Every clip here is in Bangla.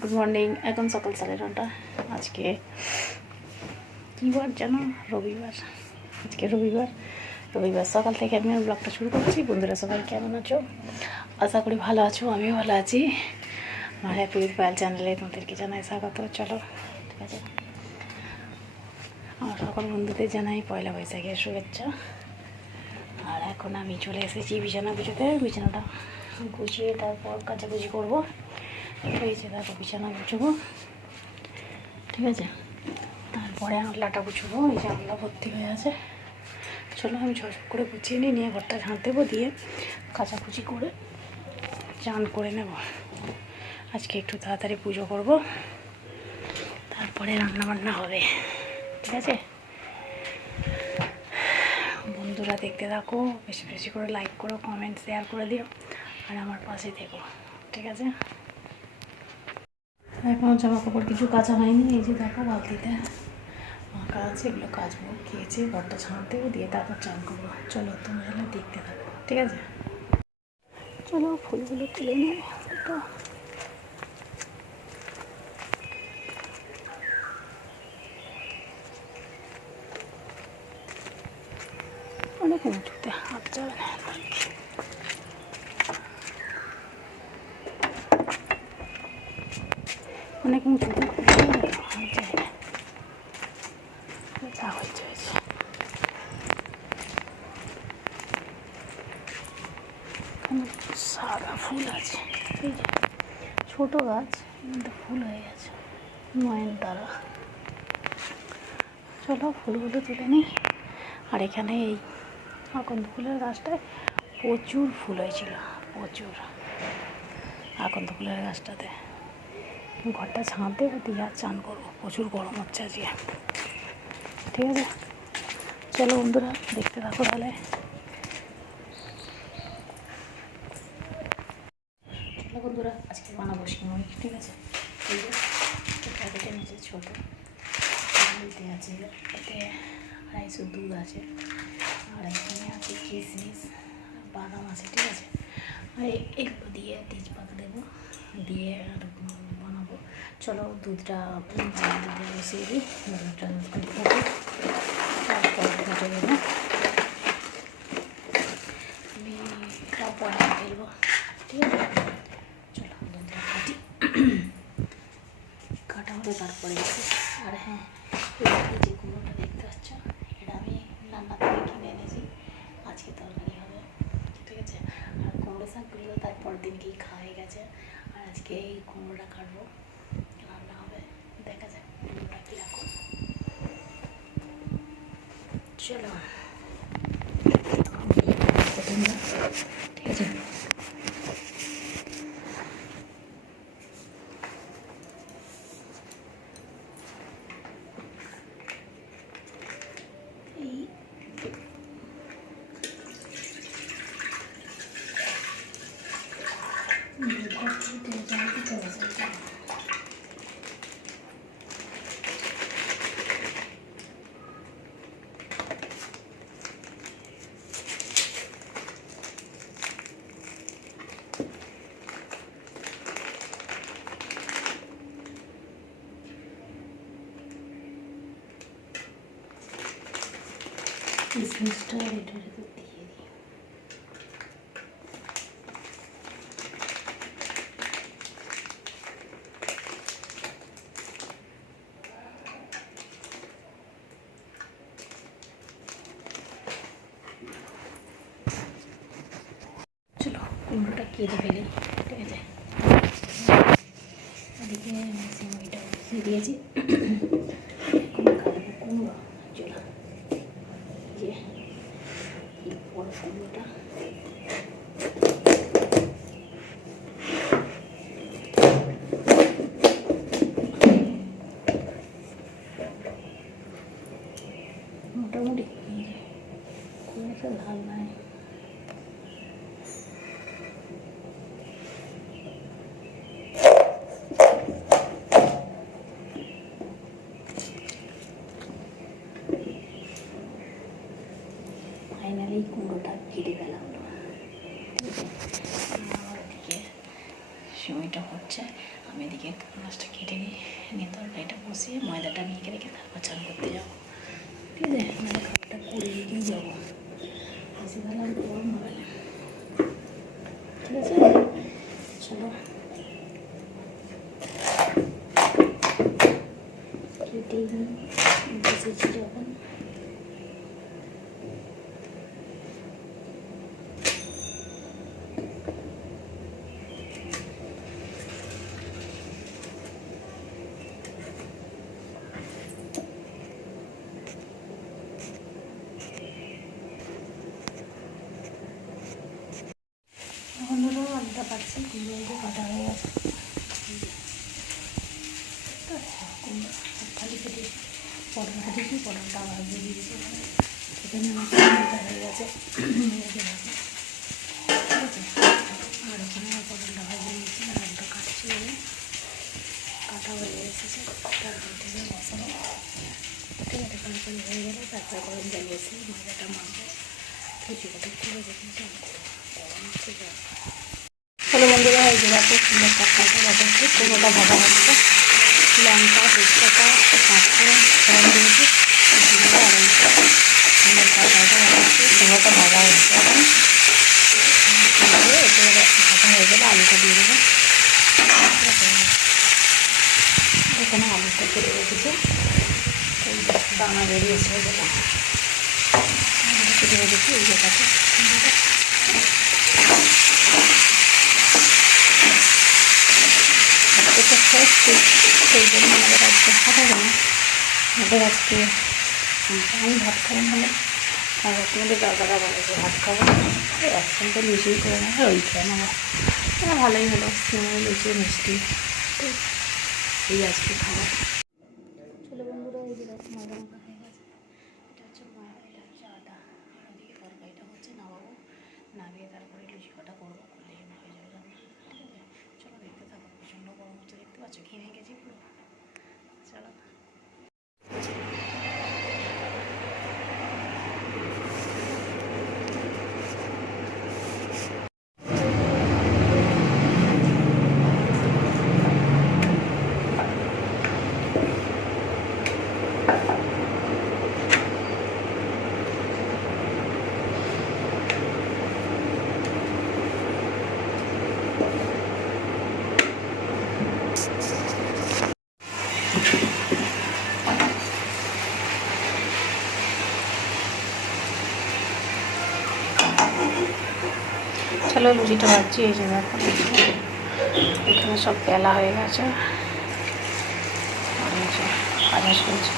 Good morning. এখন সকাল 9:30। আজকে কী বার জানো? রবিবার। আজকে রবিবার সকাল থেকে আমি ব্লগটা শুরু করছি। বন্ধুরা সবাই কেমন আছো? আশা করি ভালো আছো, আমিও ভালো আছি। আমার হ্যাপি উইথ পায়েল চ্যানেলে তোমাদেরকে জানাই স্বাগত। চলো ঠিক আছে, আমার সকল বন্ধুদের জানাই পয়লা বৈশাখের শুভেচ্ছা। আর এখন আমি চলে এসেছি বিছানা গুছোতে। বিছানাটা গুছিয়ে তারপর কাচাকুচি করবো। হয়েছে, তারপর বিছানা গুছবো, ঠিক আছে। তারপরে আমলাটা গুছবো। এই যে আমলা ভর্তি হয়ে আছে। চলো আমি ঝটঝট করে গুছিয়ে নিয়ে ঘরটা ঝাঁট দেবো, দিয়ে কাচাকুচি করে চান করে নেব। আজকে একটু তাড়াতাড়ি পুজো করব, তারপরে রান্নাবান্না হবে, ঠিক আছে। বন্ধুরা দেখতে থাকো, বেশি বেশি করে লাইক করো, কমেন্ট শেয়ার করে দিও, আর আমার পাশে থেকো, ঠিক আছে। এখনও জামা কাপড় কিছু কাচা হয়নি। এই যে দেখো বালতিতে মাখা আছে, এগুলো কাচবো। খেয়েছে ঘরটা ঝাঁট দেবো, দিয়ে তারপর চান করবো। চলো তোমরা দেখতে থাকো, ঠিক আছে। চলো ফুলগুলো তুলে নিই। তো অনেক উঁচুতে হাত যাবে না, অনেক উঁচুতে হাত যায় না। যা হয়েছে হয়েছে। এখানে সাদা ফুল আছে, এই যে ছোটো গাছ কিন্তু ফুল হয়ে গেছে, নয়নতারা। চলো ফুলগুলো তুলে নিই। আর এখানে এই আকন্দ ফুলের গাছটায় প্রচুর ফুল হয়েছিল, প্রচুর। আকন্দ ফুলের গাছটাতে ঘরটা ঝাঁট দেবো, দিয়ে আর চান করবো। প্রচুর গরম হচ্ছে আজকে, ঠিক আছে। চলো বন্ধুরা দেখতে থাকো তাহলে। চলো বন্ধুরা আজকে বানাবো সিমই, ঠিক আছে। এই যে প্যাকেটের নিচে ছোটো এতে আছে, এতে 250 দুধ আছে, আর এখানে আছে কিশমিশ, বাদাম আছে, ঠিক আছে। আর এগুলো দিয়ে তেজপাতা দেবো, দিয়ে আর বানাবো। চলো দুধটা বসিয়ে দিই। দুধটা তারপর ফেটে দেবো, আমি তারপর ফেলবো, ঠিক আছে। চলো দুধটা কাটি, কাটা হলে তারপরে। আর হ্যাঁ, এই যে কুমড়োটা দেখতে পাচ্ছ, এটা আমি রান্না থেকে কিনে এনেছি, আজকে তরকারি হবে, ঠিক আছে। আর কুমড়ো শাকগুলো তারপর দিনকেই খাওয়া হয়ে গেছে, আর আজকে এই কুমড়োটা কাটবো, রান্না হবে, দেখা যাক কুমড়োটা কীরকম। চলো ঠিক আছে। কিশমিশটা এটার দিয়ে দিই। চলো কুমড়োটা কেটে ফেলি, ঠিক আছে। এদিকে সিমইটা বসিয়ে দিয়েছি, এখন কাটবো কুমড়ো। চলো যে বড় কুমড়োটা মোটামুটি খুব একটা লাল নাই। সিমইটা হচ্ছে, আমি এদিকে মাছটা কেটে নিয়ে তরকারিটা বসিয়ে ময়দাটা মেখে রেখে তারপর চান করতে যাবো। ঠিক আছে, মানে খাবারটা করে রেখেই যাবো, বেশি ভালো আর গরম হবে না। ঠিক আছে, চলো কেটেই বসেছি যখন। বন্ধুরা আলুটা পাচ্ছি, কুমড়ো কাটা হয়ে গেছে, কুমড়ো খালি কেটেছি, পটল কেটেছি, পটলটা আবার দিয়ে দিয়েছি এখানে আমার কুমড়োটা হয়ে গেছে, ঠিক আছে। আর ওখানে আমার পটলটা ভাজে নিয়েছি, আলুটা কাটছি বলে কাটা হয়ে এসেছে, তারপর থেকে বসানো। ঠিক আছে, কাটাকাটি হয়ে গেলে তারপরে গরম জল বসে ময়দাটা মাখবো, লুচিটা খুলে রেখেছি। ঠিক আছে, চলো বন্ধুরা, এই যে দেখো সুন্দর তরকারিটা বাজাচ্ছি, কুমড়োটা ভাজা হচ্ছে, লঙ্কা তেজপাতা পাঁচফোড়ন ফোড়ন দিয়েছি, জিরে আর সুন্দর তরকারিটা বাজাচ্ছি, কুমড়োটা ভাজা হচ্ছে এখন। এবারে ভাজা হয়ে গেলে আলুটা দিয়ে দেবো। এখানে আলুটা কেটে রেখেছি, দানা বেরিয়েছে ওগুলো আলুটা কেটে রেখেছি, এই জায়গাতে সেই জন্য আমাদের আজকে ভাত হবে না, আমাদের আজকে আমি ভাত খাবো মানে আর তোমাদের দাদারা বলে যে ভাত খাবো, একসঙ্গে লুচিই করে নেবে, ওই খেয়ে নেবো। ভালোই হলো, সিমই লুচি মিষ্টি এই আজকে খাবার। চলো বন্ধুরা, এই যে ময়দা মাখা হয়ে গেছে, এটা হচ্ছে ময়দা, এটা হচ্ছে আটা, ওদিকে তরকারিটা হচ্ছে, নামাবো, নামিয়ে তারপরে লুচি কটা করবো, করলেই হয়ে যাবে রান্না। ঠিক আছে, চলো দেখতে থাকো, প্রচণ্ড গরম হচ্ছে, দেখতে পাচ্ছ ঘেমে গেছি পুরো। চলো চলো লুচিটা ভাজছি, এই যে দেখো এখানে সব বেলা হয়ে গেছে, ভাজা চলছে।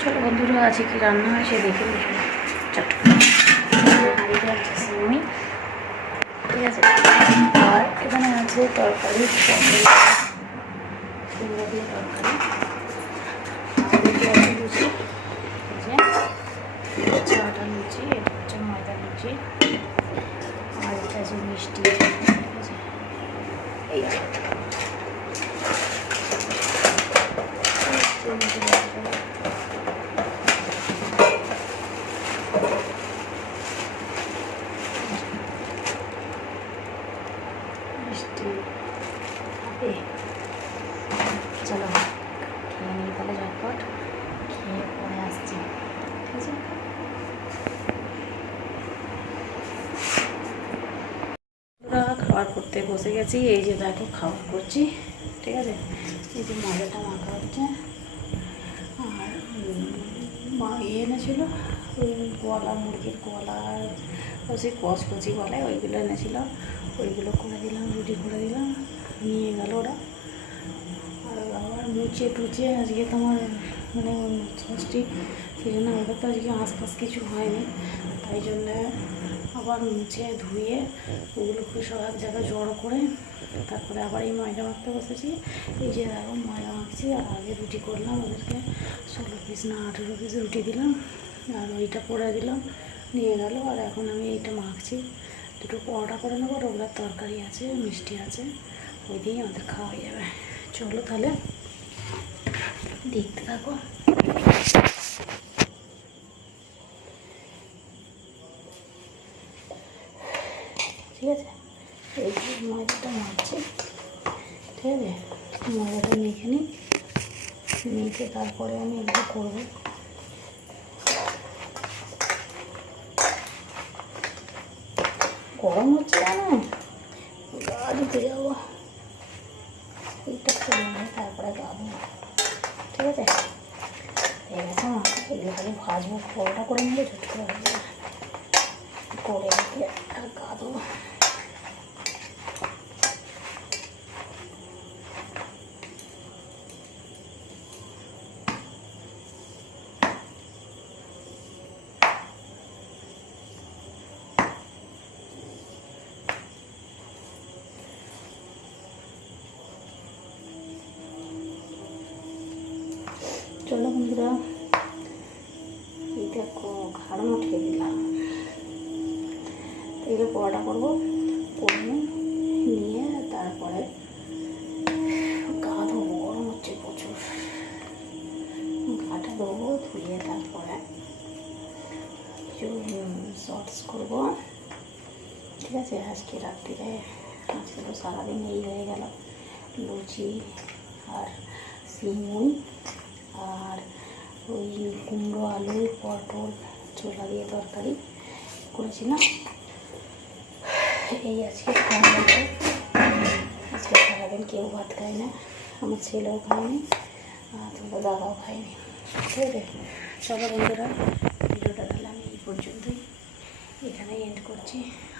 চলো বন্ধুরা, আছে কি রান্না হয় সে দেখে বসে হাঁড়িতে আছে সিমই, ঠিক আছে, আর এখানে আছে তরকারি, কুমড়ো দিয়ে তরকারি, আছে লুচি, এই যে হচ্ছে আটা লুচি, এটা হচ্ছে ময়দা লুচি, আর এটা আছে মিষ্টি, ঠিক আছে। এই মিষ্টি হবে, চলো খেয়ে নিই তাহলে ঝটপট, খেয়ে পরে আসছি। ঠিক আছে, খাবার করতে বসে গেছি, এই যে দেখো খাবার করছি, ঠিক আছে। এই যে ময়দাটা মাখা হচ্ছে, আর মা এনেছিল ওই গোয়ালা, মুরগির গোয়ালা, সেই কচকচি বলে ওইগুলো এনেছিল, ওইগুলো করে দিলাম, রুটি করে দিলাম, নিয়ে গেল ওরা। আর আবার মুছে টুচে আজকে তোমার মানে ষষ্ঠী, সেই জন্য ওদের তো আজকে আশপাশ কিছু হয়নি, তাই জন্যে আবার মুছে ধুয়ে ওগুলোকে সব এক জায়গায় জড়ো করে তারপরে আবার এই ময়দা মাখতে বসেছি। এই যে এখন ময়দা মাখছি, আর আগে রুটি করলাম, ওদেরকে 16 পিস না 18 পিস রুটি দিলাম, আর ওইটা করে দিলাম, নিয়ে গেল। আর এখন আমি এইটা মাখছি, দুটো পরোটা করে নেবো, আর ওগুলোর তরকারি আছে, মিষ্টি আছে, ওই দিয়েই আমাদের খাওয়া হয়ে যাবে। চলো তাহলে দেখতে থাকো। ঠিক আছে। এই যে ময়দাটা মারছি, ঠিক আছে। ময়দাটা মেখে নিই, মেখে তারপরে আমি এগুলো করবো। গরম হচ্ছে জানো, গা ধুতে যাবো, এইটা করে নিয়ে তারপরে গা ধুবো, ঠিক আছে। হয়ে গেছে আমার, এগুলো খালি ভাজবো, পরোটা করে নেবো, ছোট করে ভাজবো, করে রেখে আর গা ধুবো। চলো বন্ধুরা, এই দেখো ঘাড় উঠিয়ে দিলাম, এগুলো পরোটা করবো, করে নিয়ে তারপরে গা ধোবো, গরম হচ্ছে প্রচুর, গাটা ধোবো, ধুয়ে তারপরে কিছু শর্টস করবো, ঠিক আছে। আজকে রাত্রিরে, আজকে তো সারাদিন এই হয়ে গেল, লুচি আর সিমুই আর ওই কুমড়ো আলু পটল ছোলা দিয়ে তরকারি করেছিলাম, এই আজকে খাওয়া হয়েছে। আজকে সারাদিন কেউ ভাত খায় না, আমার ছেলেও খায়নি আর তোমার দাদাও খায়নি, ঠিক আছে। চলো বন্ধুরা, ভিডিওটা তাহলে আমি এই পর্যন্তই এখানেই এন্ড করছি।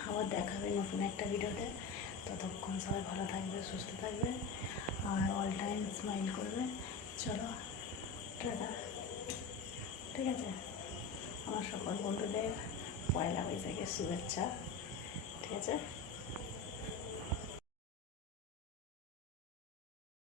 আবার দেখাবে নতুন একটা ভিডিওতে, ততক্ষণ সবাই ভালো থাকবে, সুস্থ থাকবে আর অল টাইম স্মাইল করবে। চলো টাটা, ঠিক আছে। আমার সকল বন্ধুদের পয়লা বৈশাখের শুভেচ্ছা, ঠিক আছে।